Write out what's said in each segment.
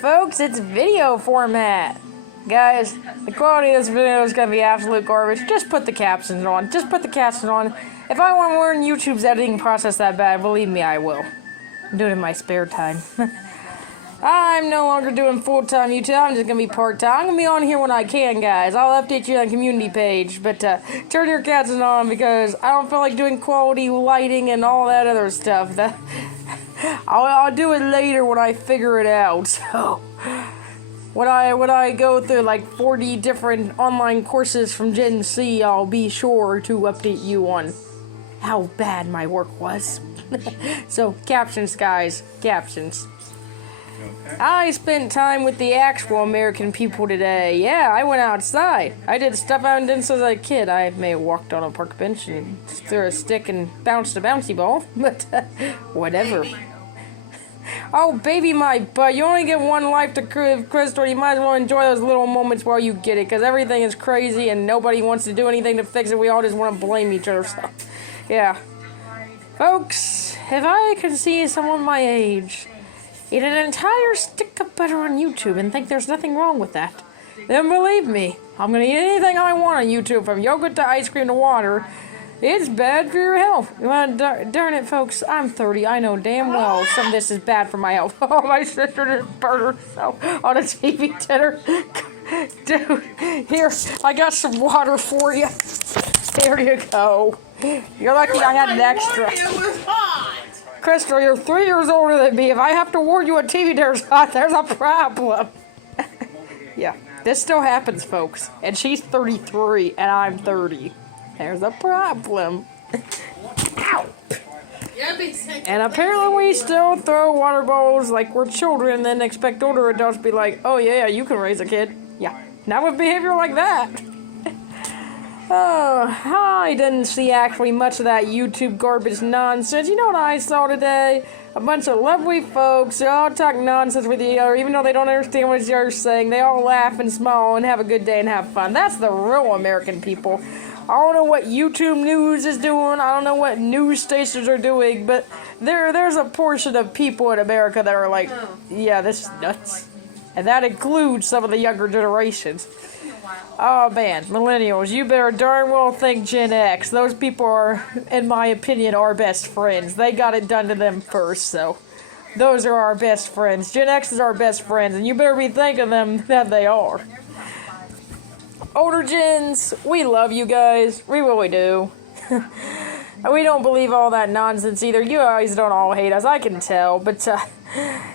Folks, it's video format. Guys, the quality of this video is going to be absolute garbage. Just put the captions on. Just put the captions on. If I want to learn YouTube's editing process that bad, believe me, I will. I'm doing it in my spare time. I'm no longer doing full-time YouTube. I'm just going to be part-time. I'm going to be on here when I can, guys. I'll update you on the community page. But turn your captions on because I don't feel like doing quality lighting and all that other stuff. I'll do it later when I figure it out. So when I go through like 40 different online courses from Gen C, I'll be sure to update you on how bad my work was. So captions, guys, captions. I spent time with the actual American people today. Yeah, I went outside. I did stuff I hadn't done since I was a kid. I may have walked on a park bench and threw a stick and bounced a bouncy ball, but whatever. Oh, baby my butt. You only get one life to live, Crystal. You might as well enjoy those little moments while you get it, because everything is crazy and nobody wants to do anything to fix it. We all just want to blame each other. So, yeah. Folks, if I could see someone my age eat an entire stick of butter on YouTube and think there's nothing wrong with that, then believe me, I'm going to eat anything I want on YouTube, from yogurt to ice cream to water. It's bad for your health. Well, darn it, folks, I'm 30. I know damn well some of this is bad for my health. Oh, my sister just burned herself on a TV dinner. Dude, here, I got some water for you. There you go. You're lucky I had an extra. It was hot. Crystal, you're 3 years older than me. If I have to warn you a TV dinner's hot, there's a problem. Yeah, this still happens, folks. And she's 33, and I'm 30. There's a problem. Ow! And apparently we still throw water bottles like we're children and then expect older adults to be like, oh yeah, you can raise a kid. Yeah, not with behavior like that. Oh, I didn't see actually much of that YouTube garbage nonsense. You know what I saw today? A bunch of lovely folks. They all talk nonsense with each other, even though they don't understand what you're saying. They all laugh and smile and have a good day and have fun. That's the real American people. I don't know what YouTube News is doing. I don't know what news stations are doing, but there's a portion of people in America that are like, yeah, this is nuts. And that includes some of the younger generations. Oh man, millennials, you better darn well think Gen X. Those people are, in my opinion, our best friends. They got it done to them first, so those are our best friends. Gen X is our best friends, and you better be thanking them that they are. Older gens, we love you guys. We really do. We don't believe all that nonsense either. You guys don't all hate us, I can tell. But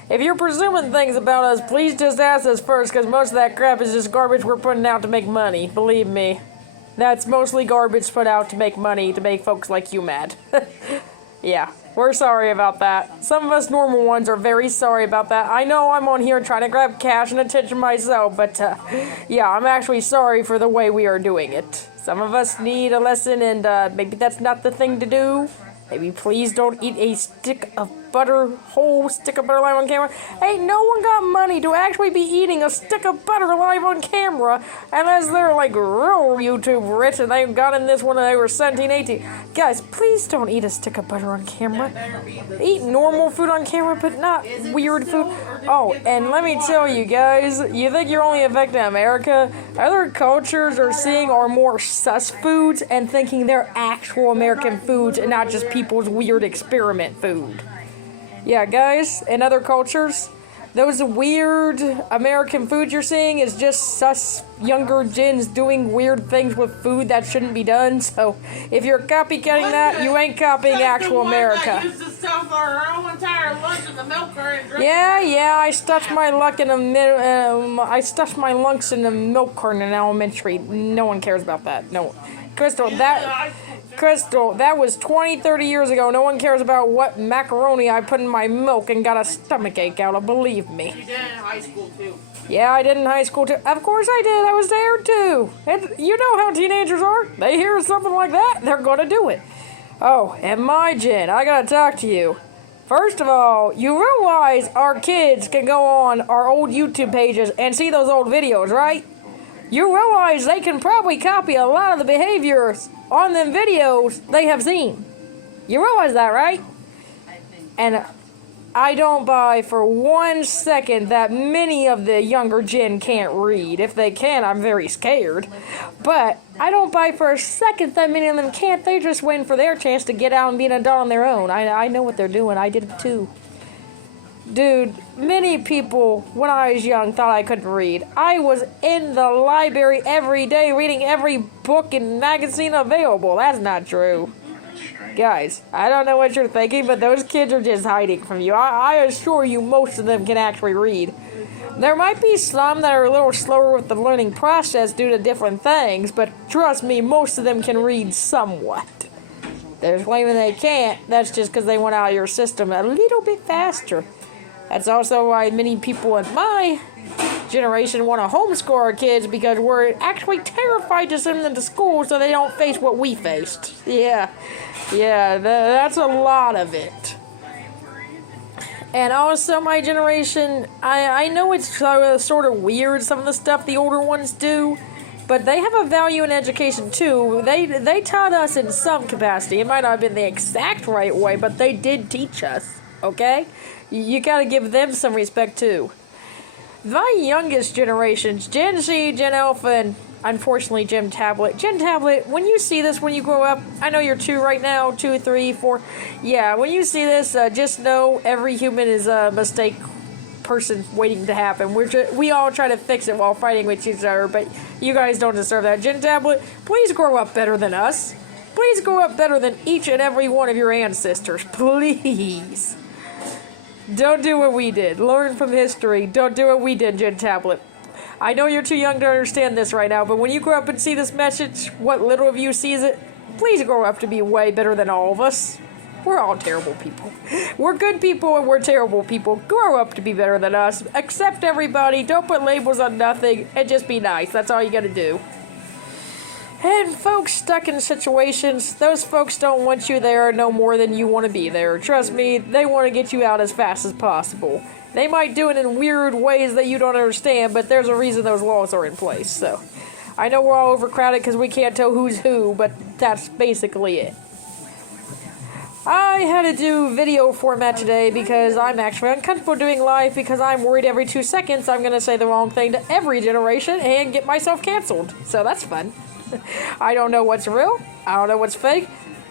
if you're presuming things about us, please just ask us first, because most of that crap is just garbage we're putting out to make money. Believe me. That's mostly garbage put out to make money, to make folks like you mad. Yeah, we're sorry about that. Some of us normal ones are very sorry about that. I know I'm on here trying to grab cash and attention myself, but yeah, I'm actually sorry for the way we are doing it. Some of us need a lesson, and maybe that's not the thing to do. Maybe please don't eat a stick of butter, whole stick of butter live on camera. Ain't no one got money to actually be eating a stick of butter live on camera unless they're like real YouTube rich and they got in this when they were 17, 18. Guys, please don't eat a stick of butter on camera. Eat normal food on camera, but not weird food. Oh, and let me tell you guys, you think you're only affecting America? Other cultures are seeing our more sus foods and thinking they're actual American foods and not just people's weird experiment food. Yeah, guys, in other cultures, those weird American foods you're seeing is just sus younger gens doing weird things with food that shouldn't be done. So if you're copycatting that, you ain't copying actual America. Yeah, I stuffed my lungs in the milk carton in elementary. No one cares about that. No, Crystal, that was 20, 30 years ago. No one cares about what macaroni I put in my milk and got a stomachache out of, believe me. You did it in high school, too. Yeah, I did in high school, too. Of course I did. I was there, too. And you know how teenagers are. They hear something like that, they're gonna do it. Oh, and my gen, I gotta talk to you. First of all, you realize our kids can go on our old YouTube pages and see those old videos, right? You realize they can probably copy a lot of the behaviors on them videos they have seen. You realize that, right? And I don't buy for 1 second that many of the younger gen can't read. If they can, I'm very scared. But I don't buy for a second that many of them can't. They're just waiting for their chance to get out and be an adult on their own. I know what they're doing. I did it too. Dude, many people, when I was young, thought I couldn't read. I was in the library every day reading every book and magazine available. That's not true. Guys, I don't know what you're thinking, but those kids are just hiding from you. I assure you most of them can actually read. There might be some that are a little slower with the learning process due to different things, but trust me, most of them can read somewhat. They're claiming they can't. That's just because they went out of your system a little bit faster. That's also why many people in my generation want to homeschool our kids, because we're actually terrified to send them to school so they don't face what we faced. Yeah, that's a lot of it. And also my generation, I know it's sort of weird, some of the stuff the older ones do, but they have a value in education too. They taught us in some capacity. It might not have been the exact right way, but they did teach us, okay? You gotta give them some respect too. My youngest generations, Gen Z, Gen Alpha, and unfortunately Gen Tablet. Gen Tablet, when you see this when you grow up, I know you're 2 right now, 2, 3, 4. Yeah, when you see this, just know every human is a mistake person waiting to happen. We all try to fix it while fighting with each other, but you guys don't deserve that. Gen Tablet, please grow up better than us. Please grow up better than each and every one of your ancestors. Please. Don't do what we did. Learn from history. Don't do what we did, Gen Tablet. I know you're too young to understand this right now, but when you grow up and see this message, what little of you sees it, please grow up to be way better than all of us. We're all terrible people. We're good people and we're terrible people. Grow up to be better than us. Accept everybody. Don't put labels on nothing. And just be nice. That's all you gotta do. And folks stuck in situations, those folks don't want you there no more than you want to be there. Trust me, they want to get you out as fast as possible. They might do it in weird ways that you don't understand, but there's a reason those laws are in place. So, I know we're all overcrowded because we can't tell who's who, but that's basically it. I had to do video format today because I'm actually uncomfortable doing live because I'm worried every 2 seconds I'm going to say the wrong thing to every generation and get myself canceled. So that's fun. I don't know what's real, I don't know what's fake,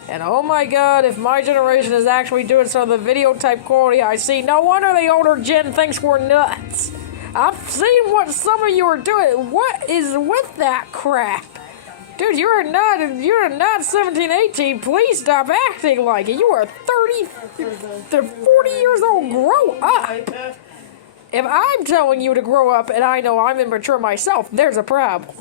and oh my god, if my generation is actually doing some of the video type quality I see, no wonder the older gen thinks we're nuts. I've seen what some of you are doing. What is with that crap? Dude, you're not 17, 18, please stop acting like it. You are 30 to 40 years old, grow up. If I'm telling you to grow up and I know I'm immature myself, there's a problem.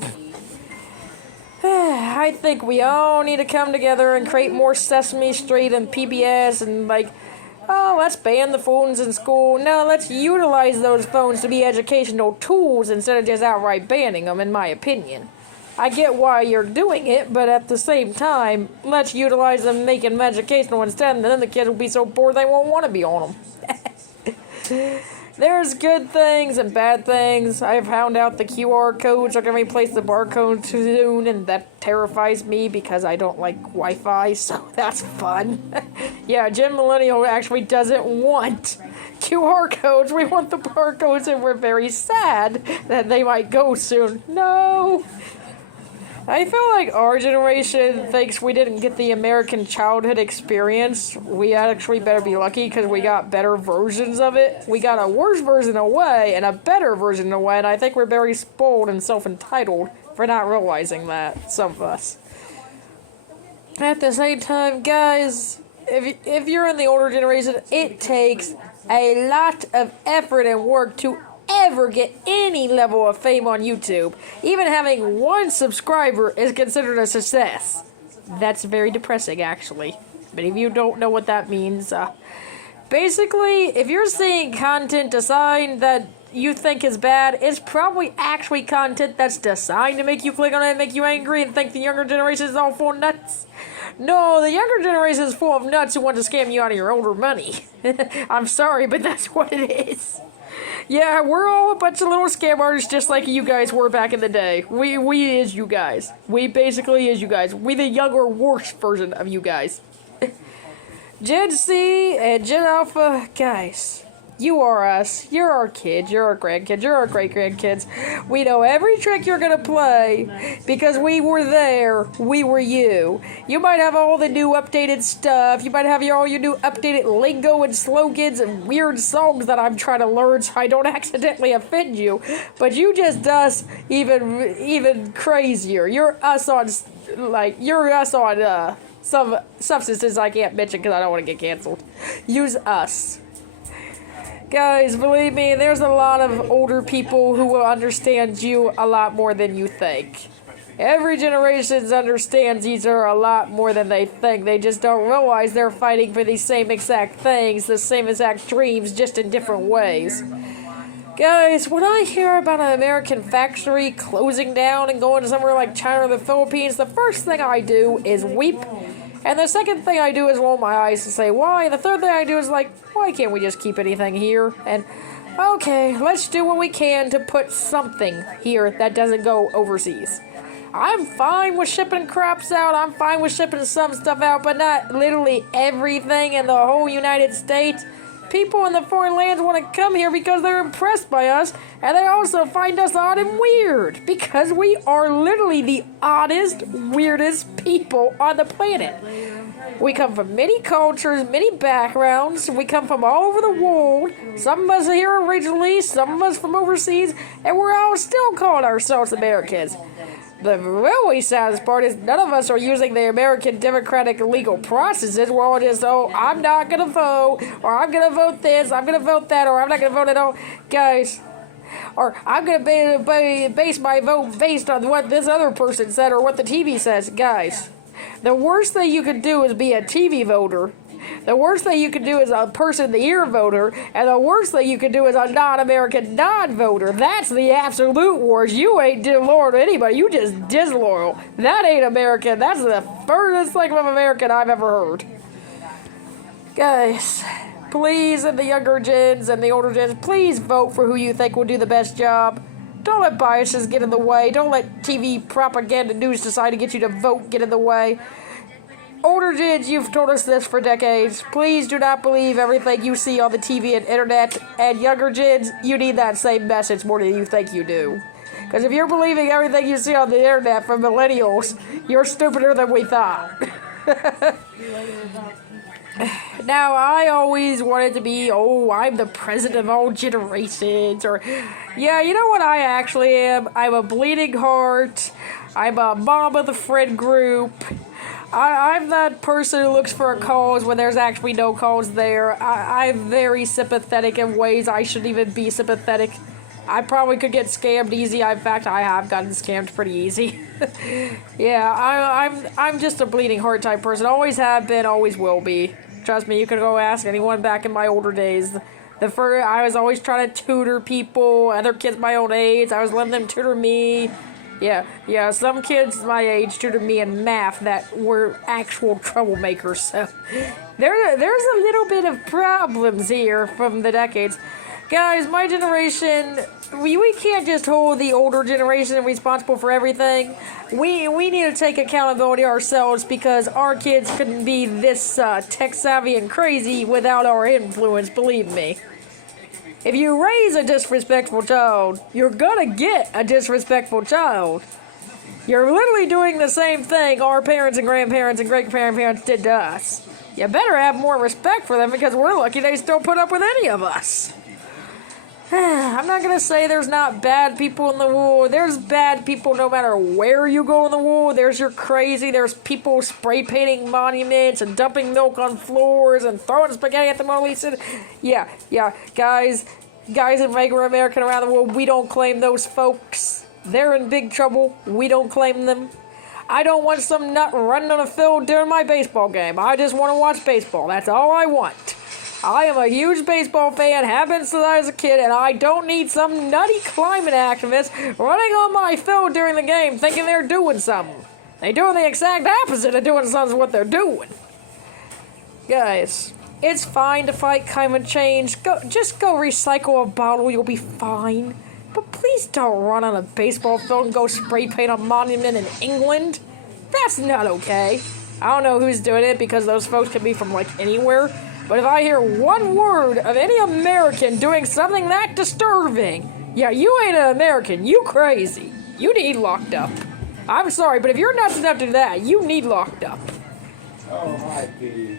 I think we all need to come together and create more Sesame Street and PBS and let's ban the phones in school. No, let's utilize those phones to be educational tools instead of just outright banning them, in my opinion. I get why you're doing it, but at the same time, let's utilize them making them educational instead, and then the kids will be so bored they won't want to be on them. There's good things and bad things. I found out the QR codes are going to replace the barcode soon, and that terrifies me because I don't like Wi-Fi, so that's fun. Yeah, Gen Millennial actually doesn't want QR codes. We want the barcodes, and we're very sad that they might go soon. No! I feel like our generation thinks we didn't get the American childhood experience. We actually better be lucky because we got better versions of it. We got a worse version away and a better version away, and I think we're very spoiled and self-entitled for not realizing that, some of us. At the same time, guys, if you're in the older generation, it takes a lot of effort and work to ever get any level of fame on YouTube. Even having 1 subscriber is considered a success. That's very depressing, actually. But if you don't know what that means, basically, if you're seeing content designed that you think is bad, it's probably actually content that's designed to make you click on it and make you angry and think the younger generation is all full of nuts. No, the younger generation is full of nuts who want to scam you out of your older money. I'm sorry, but that's what it is. Yeah, we're all a bunch of little scam artists just like you guys were back in the day. We is you guys. We basically is you guys. We the younger, worse version of you guys. Gen C and Gen Alpha, guys, you are us. You're our kids. You're our grandkids. You're our great-grandkids. We know every trick you're going to play because we were there. We were you. You might have all the new updated stuff. You might have all your new updated lingo and slogans and weird songs that I'm trying to learn so I don't accidentally offend you. But you just us even crazier. You're us on some substances I can't mention because I don't want to get canceled. Use us. Guys, believe me, there's a lot of older people who will understand you a lot more than you think. Every generation understands each other a lot more than they think. They just don't realize they're fighting for the same exact things, the same exact dreams, just in different ways. Guys, when I hear about an American factory closing down and going to somewhere like China or the Philippines, the first thing I do is weep. And the second thing I do is roll my eyes and say, why? And the third thing I do is like, why can't we just keep anything here? And, okay, let's do what we can to put something here that doesn't go overseas. I'm fine with shipping crops out. I'm fine with shipping some stuff out, but not literally everything in the whole United States. People in the foreign lands want to come here because they're impressed by us, and they also find us odd and weird because we are literally the oddest, weirdest people on the planet. We come from many cultures, many backgrounds. We come from all over the world. Some of us are here originally, some of us from overseas, and we're all still calling ourselves Americans. The really saddest part is none of us are using the American democratic legal processes. We're all just, I'm not going to vote, or I'm going to vote this, I'm going to vote that, or I'm not going to vote at all. Guys, or I'm going to base my vote based on what this other person said or what the TV says. Guys, the worst thing you could do is be a TV voter. The worst thing you can do is a person-of-the-year voter, and the worst thing you can do is a non-American non-voter. That's the absolute worst. You ain't disloyal to anybody. You just disloyal. That ain't American. That's the furthest thing from American I've ever heard. Guys, please, and the younger gens and the older gens, please vote for who you think will do the best job. Don't let biases get in the way. Don't let TV propaganda news decide to get you to vote get in the way. Older gens, you've told us this for decades. Please do not believe everything you see on the TV and internet. And younger gens, you need that same message more than you think you do. Because if you're believing everything you see on the internet from millennials, you're stupider than we thought. Now, I always wanted to be, I'm the president of all generations. Or, yeah, you know what I actually am? I'm a bleeding heart. I'm a mom of the friend group. I'm that person who looks for a cause when there's actually no cause there. I'm very sympathetic in ways I shouldn't even be sympathetic. I probably could get scammed easy. In fact, I have gotten scammed pretty easy. Yeah, I'm just a bleeding heart type person. Always have been, always will be. Trust me, you can go ask anyone back in my older days. I was always trying to tutor people, other kids my own age. I was letting them tutor me. Yeah, some kids my age tutored me in math that were actual troublemakers, so there's a little bit of problems here from the decades. Guys, my generation, we can't just hold the older generation responsible for everything. We need to take accountability ourselves because our kids couldn't be this tech-savvy and crazy without our influence, believe me. If you raise a disrespectful child, you're gonna get a disrespectful child. You're literally doing the same thing our parents and grandparents and great-grandparents did to us. You better have more respect for them because we're lucky they still put up with any of us. I'm not gonna say there's not bad people in the world. There's bad people no matter where you go in the world. There's there's people spray painting monuments and dumping milk on floors and throwing spaghetti at the Mona Lisa. Yeah, guys in regular American around the world, we don't claim those folks. They're in big trouble. We don't claim them. I don't want some nut running on a field during my baseball game. I just want to watch baseball. That's all I want. I am a huge baseball fan, have been since I was a kid, and I don't need some nutty climate activist running on my field during the game thinking they're doing something. They're doing the exact opposite of doing something what they're doing. Guys, it's fine to fight climate change. Just go recycle a bottle, you'll be fine. But please don't run on a baseball field and go spray paint a monument in England. That's not okay. I don't know who's doing it because those folks can be from like anywhere. But if I hear one word of any American doing something that disturbing, yeah, you ain't an American. You crazy. You need locked up. I'm sorry, but if you're nuts enough to do that, you need locked up. Oh, hi, Pete.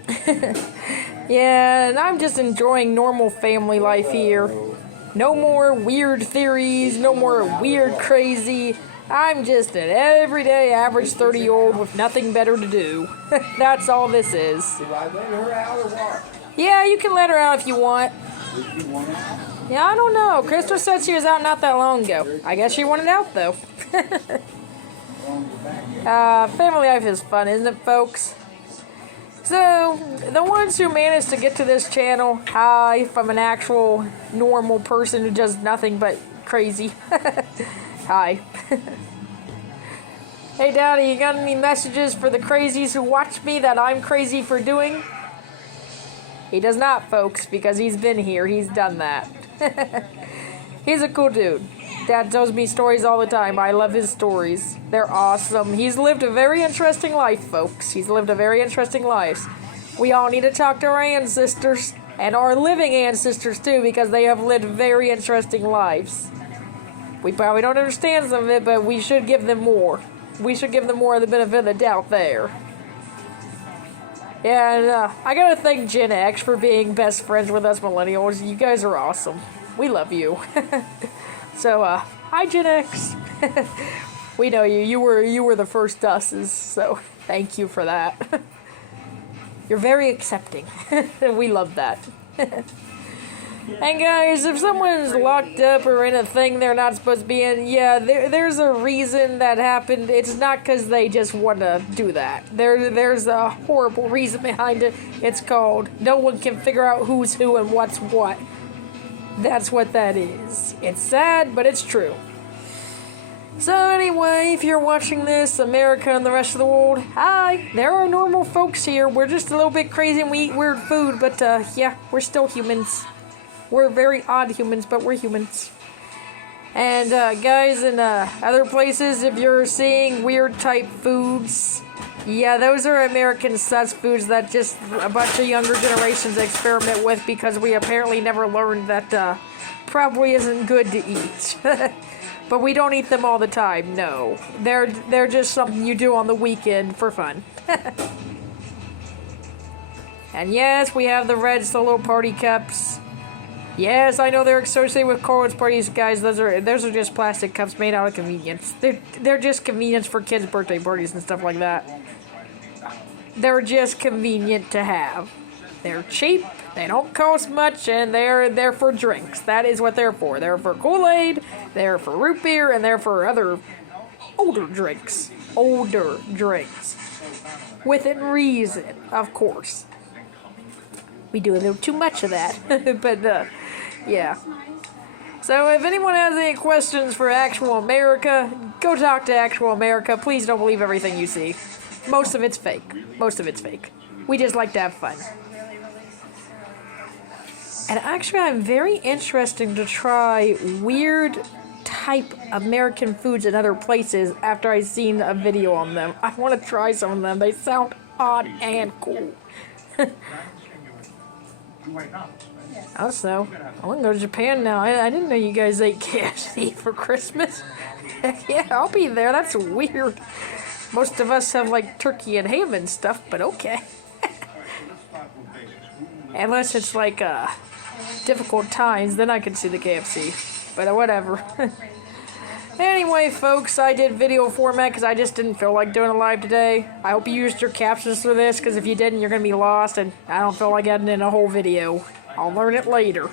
Yeah, and I'm just enjoying normal family life here. No more weird theories, no more weird crazy. I'm just an everyday average 30-year-old with nothing better to do. That's all this is. Do I let her out or what? Yeah, you can let her out if you want. Did you want out? Yeah, I don't know. Crystal said she was out not that long ago. I guess she wanted out, though. Family life is fun, isn't it, folks? So, the ones who managed to get to this channel, hi, from an actual normal person who does nothing but crazy. Hi. Hey, Daddy, you got any messages for the crazies who watch me that I'm crazy for doing? He does not, folks, because he's been here. He's done that. He's a cool dude. Dad tells me stories all the time. I love his stories. They're awesome. He's lived a very interesting life, folks. He's lived a very interesting life. We all need to talk to our ancestors, and our living ancestors, too, because they have lived very interesting lives. We probably don't understand some of it, but we should give them more. We should give them more of the benefit of the doubt there. And I gotta thank Gen X for being best friends with us millennials. You guys are awesome. We love you. So, hi Gen X. We know you. You were the first us's, so thank you for that. You're very accepting. We love that. And guys, if someone's locked up or in a thing they're not supposed to be in, yeah, there's a reason that happened. It's not because they just want to do that. There's a horrible reason behind it. It's called no one can figure out who's who and what's what. That's what that is. It's sad, but it's true. So anyway, if you're watching this, America and the rest of the world, hi, there are normal folks here. We're just a little bit crazy and we eat weird food, but yeah, we're still humans. We're very odd humans, but we're humans. And guys, in other places, if you're seeing weird type foods, yeah, those are American sus foods that just a bunch of younger generations experiment with because we apparently never learned that probably isn't good to eat. But we don't eat them all the time, no. They're just something you do on the weekend for fun. And yes, we have the red solo party cups. Yes, I know they're associated with college parties, guys. Those are just plastic cups made out of convenience. They're just convenience for kids' birthday parties and stuff like that. They're just convenient to have. They're cheap, they don't cost much, and they're for drinks. That is what they're for. They're for Kool-Aid, they're for root beer, and they're for other older drinks. Older drinks. Within reason, of course. We do a little too much of that, but yeah. So if anyone has any questions for Actual America, go talk to Actual America. Please don't believe everything you see. Most of it's fake. Most of it's fake. We just like to have fun. And actually, I'm very interested to try weird type American foods in other places after I've seen a video on them. I want to try some of them. They sound odd and cool. Also, I want to go to Japan now. I didn't know you guys ate KFC for Christmas. Yeah, I'll be there. That's weird. Most of us have like turkey and ham and stuff, but okay. Unless it's like difficult times, then I can see the KFC. But whatever. Anyway, folks, I did video format because I just didn't feel like doing a live today. I hope you used your captions for this, because if you didn't, you're going to be lost, and I don't feel like adding in a whole video. I'll learn it later.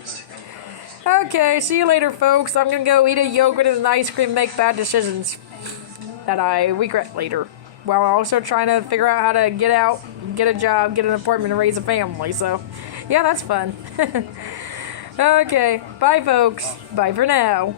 Okay, see you later, folks. I'm going to go eat a yogurt and an ice cream and make bad decisions that I regret later, while also trying to figure out how to get out, get a job, get an apartment, and raise a family. So, yeah, that's fun. Okay, bye, folks. Bye for now.